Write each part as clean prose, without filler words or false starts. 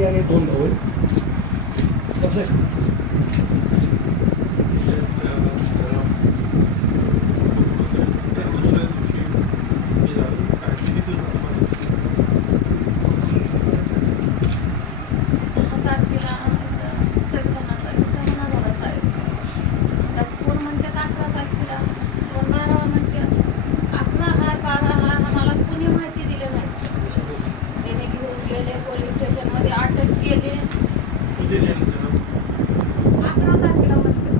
आई आणि 2 भाऊ आहेत. कसं आहे? पोलीस स्टेशनमध्ये अटक केली. 11 तारखेला म्हणते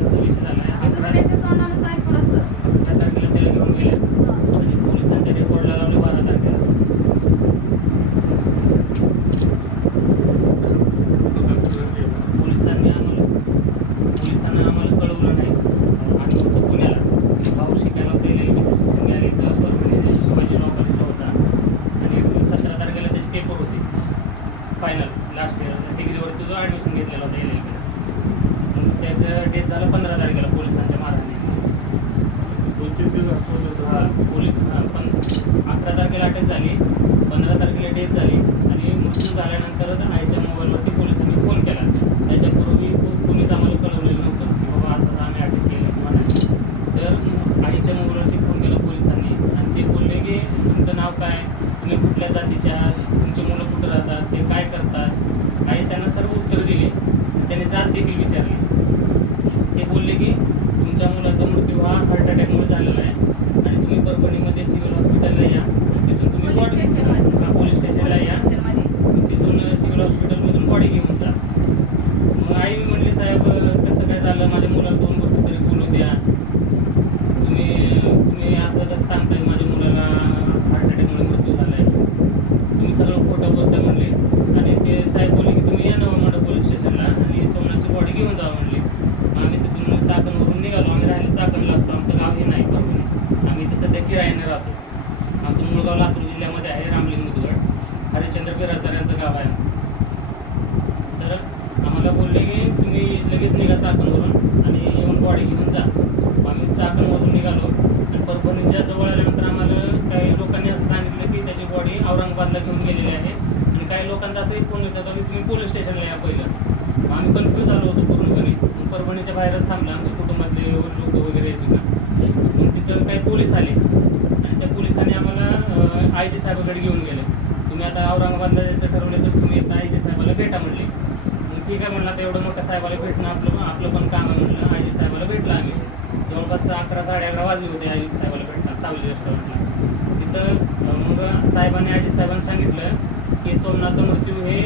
कसं विषय झालाय, हे दुसऱ्याच्या तोंडानंच ऐकलं सर. 11 तारखेला त्याला घेऊन गेले आणि पोलिसांच्या रेकॉर्डला लावले 12 तारखेला. पोलिसांना आम्हाला कळवलं नाही. आम्ही होतो पुण्याला, भाऊ शिकायला होते, LLB शिक्षण घ्यायला इथं परभणीत शिवाजी लॉ कॉलेजला होता आणि 17 तारखेला त्याचे पेपर होते फायनल लास्ट इयर डिग्रीवरती जो ॲडमिशन घेतलेला होता LLB. त्याचं डेट झालं 15 तारखेला पोलिसांच्या मारहाणी. पोलीस पण 11 तारखेला अटक झाली, 15 तारखेला डेथ झाली आणि मृत्यू झाल्यानंतरच आईच्या मोबाईलवरती पोलिसांनी फोन केला. त्याच्यापूर्वी कोणीच आम्हाला कळवलेलं नव्हतं की बाबा असं आम्ही अटक केलं किंवा नाही. तर आईच्या मोबाईलवरती फोन केला पोलिसांनी आणि ते बोलले की तुमचं नाव काय, तुम्ही कुठल्या जातीच्या, तुमची मुलं कुठं राहतात, ते काय करतात. आई त्यांना सर्व उत्तर दिली. त्याने जात देखील विचारली. ते बोलले की तुमच्या मुलाचा मृत्यू हा हार्ट अटॅकमुळे झालेला आहे आणि तुम्ही परभणीमध्ये सिव्हिल हॉस्पिटलला या आणि तिथून तुम्ही पोलीस स्टेशनला या, तिथून सिव्हिल हॉस्पिटलमधून बॉडी घेऊन जा. मग आई म्हणली साहेब कसं काय झालं, माझ्या मुलाला 2 गोष्टी तरी बोलू द्या. तुम्ही असं कसं सांगताय माझ्या मुलाला हार्ट अटॅकमुळे मृत्यू झाला आहे, तुम्ही सगळं खोटं बोलता म्हणले. आणि ते साहेब बोलले की तुम्ही या नवामोंडा पोलीस स्टेशनला आणि सोमनाथची बॉडी घेऊन जा म्हणले. आम्ही तिथून चाकणवरून निघालो. आम्ही राहिले चाकणला असतो, आमचं गाव हे नाही परभणी. आम्ही इथं सध्या किरायाने राहतो. आमचं मूळ गाव लातूर जिल्ह्यामध्ये आहे, रामलिंग मुदगड, हरिश्चंद्र बिराजदार यांचं गाव आहे. तर आम्हाला बोलले की तुम्ही लगेच निघा चाकणवरून आणि येऊन बॉडी घेऊन जा. आम्ही चाकणवरून निघालो आणि परभणीच्या जवळ आल्यानंतर आम्हाला काही लोकांनी असं सांगितलं की त्याची बॉडी औरंगाबादला घेऊन गेलेली आहे आणि काही लोकांचा असंही फोन येत होता की तुम्ही पोलीस स्टेशनला या पहिलं. आम्ही कन्फ्यूज झालो होतो पूर्णपणे. परभणीच्या बाहेरच थांबलं, आमच्या कुटुंबातले लोक वगैरे यायचे का. मग तिथं काही पोलीस आले आणि त्या पोलिसांनी आम्हाला आईजी साहेबाकडे घेऊन गेले. तुम्ही आता औरंगाबादला जायचं ठरवलं तर तुम्ही एकदा आईजी साहेबाला भेटा म्हणले. मग ठीक आहे म्हणलं, आता एवढं मोठ्या साहेबाला भेटणं आपलं पण काम आहे म्हणलं. आईजी साहेबाला भेटलं आम्ही. जवळपास 11 साडे 11 वाजले होते आईजी साहेबाला भेटणं सावली रेस्टॉरंटला. तिथं मग साहेबांनी आईजी साहेबांनी सांगितलं की सोमनाथचा मृत्यू हे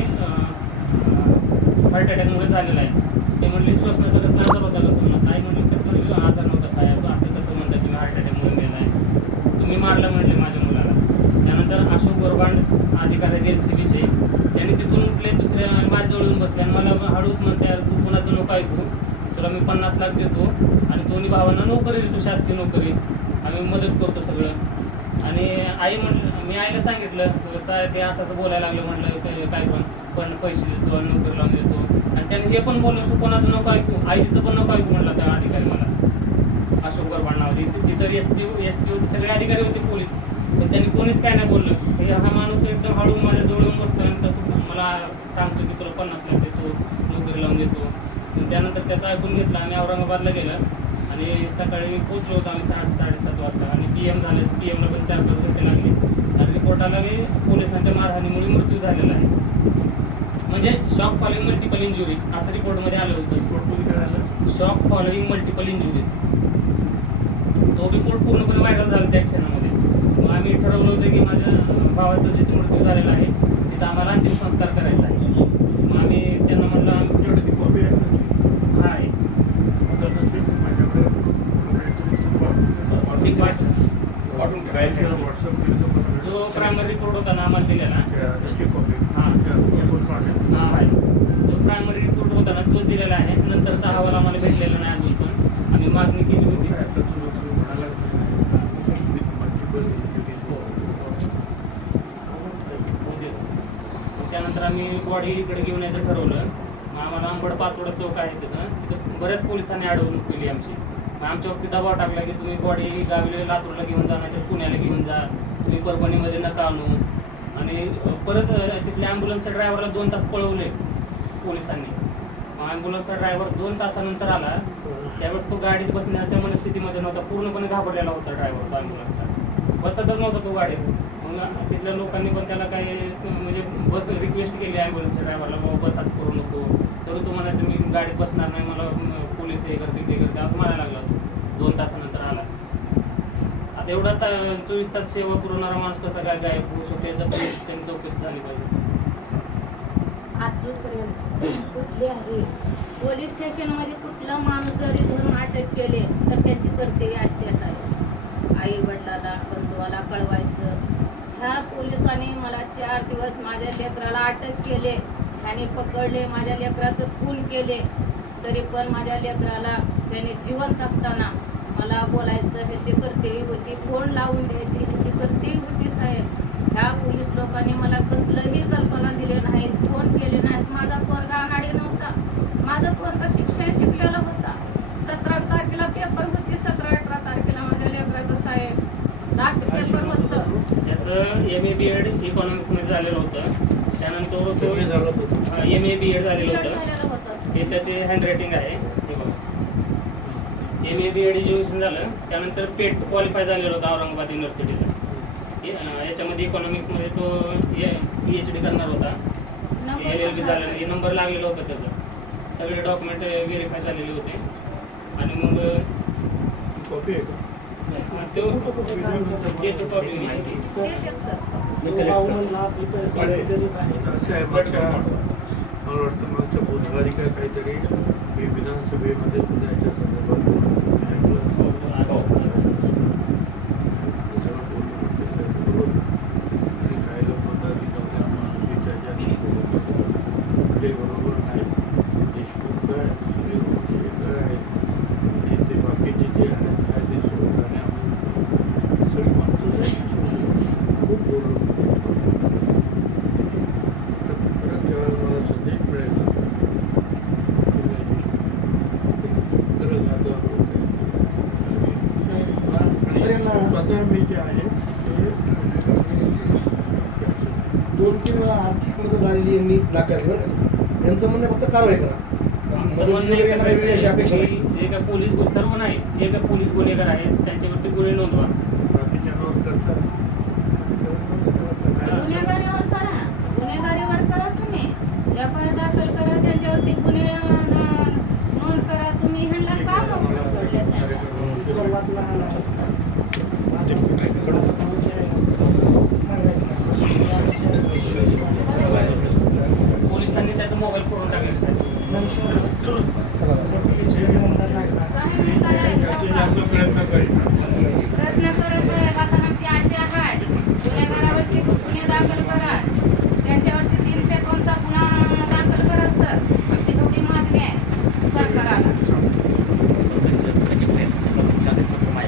हार्ट अटॅकमुळे झालेला आहे. ते म्हणले श्वसनाचा कसला आजार होता का सोमनाथ. आई म्हणले कसला आजार नव्हता साहेब, असं कसं म्हणताय तुम्ही हार्ट अटॅकमुळे गेला आहे, तुम्ही मारलं म्हणले माझ्या मुलाला. त्यानंतर अशोक गोरबांड अधिकारी आहेत LCBचे, त्यांनी तिथून उठले, दुसऱ्या माझ्याजवळ येऊन बसले आणि मला हळूच म्हणते तू कुणाचं नको ऐकू, तुला मी 50 लाख देतो आणि दोन्ही भावांना नोकरी देतो, शासकीय नोकरी, आम्ही मदत करतो सगळं. आणि आई म्हणलं, मी आईला सांगितलं साहेब ते असं बोलायला लागलं, म्हणलं काय पण पैसे देतो आणि नोकरी लावून देतो. आणि त्याने हे पण बोललं तू कोणाचं नको ऐकू, आईचं पण नको ऐकू म्हणलं त्या अधिकारी मला. अशोक गोरबांड नावाचे तिथं SP होते, सगळे अधिकारी होते पोलीस, पण त्यांनी कोणीच काय नाही बोललं. हा माणूस एकदम हळू माझ्या जवळ येऊन बसतो आणि तसं मला सांगतो की तुला 50 लाख देतो, नोकरी लावून देतो. त्यानंतर त्याचं ऐकून घेतलं. आम्ही औरंगाबादला गेलं आणि सकाळी पोचलो होतो आम्ही 6-7 वाजता आणि PM झालं. PMला पण 4-5 घंटे लागले आणि रिपोर्टाला मी पोलिसांच्या मारहाणीमुळे मृत्यू झालेला आहे, म्हणजे शॉक फॉलोइंग मल्टिपल इंजुरी असं रिपोर्टमध्ये आलं होतं. शॉक फॉलोइंग मल्टिपल इंजुरीज तो रिपोर्ट पूर्णपणे व्हायरल झाला त्या क्षणामध्ये. मग आम्ही ठरवलं होतं की माझ्या भावाचा जिथे मृत्यू झालेला आहे तिथं आम्हाला अंतिम संस्कार करायचा आहे. मग आम्ही त्यांना म्हटलं आहे जो प्रायमरी रिपोर्ट होता ना आम्हाला दिलेला, जो प्रायमरी रिपोर्ट होता ना तोच दिलेला आहे. नंतरचा अहवाल आम्हाला भेटलेला नाही अजून, पण आम्ही मागणी केली होती. त्यानंतर आम्ही बॉडी इकडे घेऊन यायचं ठरवलं. मग आम्हाला अंबड पाचवडा चौक आहे तिथं बऱ्याच पोलिसांनी अडवणूक केली आमची. मग आमच्यावरती दबाव टाकला की तुम्ही बॉडी गावीला लातूरला घेऊन जा, नाही तर पुण्याला घेऊन जा, तुम्ही परभणीमध्ये नका आणू. आणि परत तिथल्या ॲम्ब्युलन्सच्या ड्रायव्हरला 2 तास पळवले पोलिसांनी. मग ॲम्ब्युलन्सचा ड्रायव्हर 2 तासानंतर आला. त्यावेळेस तो गाडीत बसण्याच्या मनस्थितीमध्ये नव्हता, पूर्णपणे घाबरलेला होता ड्रायव्हर तो ॲम्ब्युलन्सचा. बसतच नव्हता तो गाडीत. मग तिथल्या लोकांनी पण त्याला काही म्हणजे बस रिक्वेस्ट केली ॲम्ब्युलन्सच्या ड्रायव्हरला, बाबा बस असं करू नको. तर तो म्हणायचं मी गाडीत बसणार नाही, मला पोलीस हे करते ते करते असं म्हणायला लागला. 2 तासानंतर आला. आता एवढा 24 तास सेवा पुरवणारा माणूस कसा काय गायब होऊ शकतो, याचं पण त्यांनी चौकशी झाली पाहिजे. आजपर्यंत कुठल्याही पोलीस स्टेशनमध्ये कुठला माणूस जरी धरून अटक केले तर त्यांची कर्तव्य असते असावी. आई वडिलाला बंधुवाला कळवायचं. ह्या पोलिसांनी मला 4 दिवस माझ्या लेकराला अटक केले, ह्याने पकडले, माझ्या लेकराचं खून केले, तरी पण माझ्या लेकराला त्याने जिवंत असताना मला बोलायचं ह्याची कर्तव्य होती, फोन लावून द्यायची ह्याची कर्तव्य होती. साहेब, ह्या पोलीस लोकांनी मला कसलंही कल्पना दिली नाही, फोन केले नाहीत. माझा पोरगा अनाडी नव्हता, माझा पोरगा शिकलेला होता. 17 तारखेला पेपर होती, 17-18 तारखेला माझ्या लेकराचं साहेब लास्ट पेपर होतं. त्याचं MA BEd इकॉनॉमिक्समध्ये झालेलं होतं. त्यानंतर तो MA BEd झालेलं होतं. हे त्याचे हँडरायटिंग आहे. हे बघा, MA BEd एज्युकेशन झालं. त्यानंतर पेट क्वालिफाय झालेलं होतं औरंगाबाद युनिव्हर्सिटीचं. याच्यामध्ये इकॉनॉमिक्समध्ये तो PhD करणार होता. LLB झालेलं, हे नंबर लागलेलं होतं त्याचं. सगळे डॉक्युमेंट व्हेरीफाय झालेले होते. आणि मग कॉपी आहे का? त्याची कॉपी मी आहे. साहेबाच्या मला वाटतं मागच्या बुधवारी काय काहीतरी मी विधानसभेमध्ये त्याच्या संदर्भात ऐकलं. आणि काही लोक ते बरोबर नाही. देशमुख काय सूर्यवंशी काय आणि ते बाकीचे जे आहेत काय ते सोडताना आपण सगळी माणसं खूप बोललो. परत मला संदेश मिळाला आणि स्वतः मी जे आहे ते 2-3 वेळा आर्थिक मदत आलेली यांनी नाकारली. बरं, यांचं म्हणणं फक्त कारवाई करा. आमचं म्हणणं एकच आहे अशी अपेक्षा नाही. की जे काय पोलीस सर्व नाही, जे काय पोलीस गुन्हेगार आहेत त्यांच्यावरती गुन्हे नोंदवा.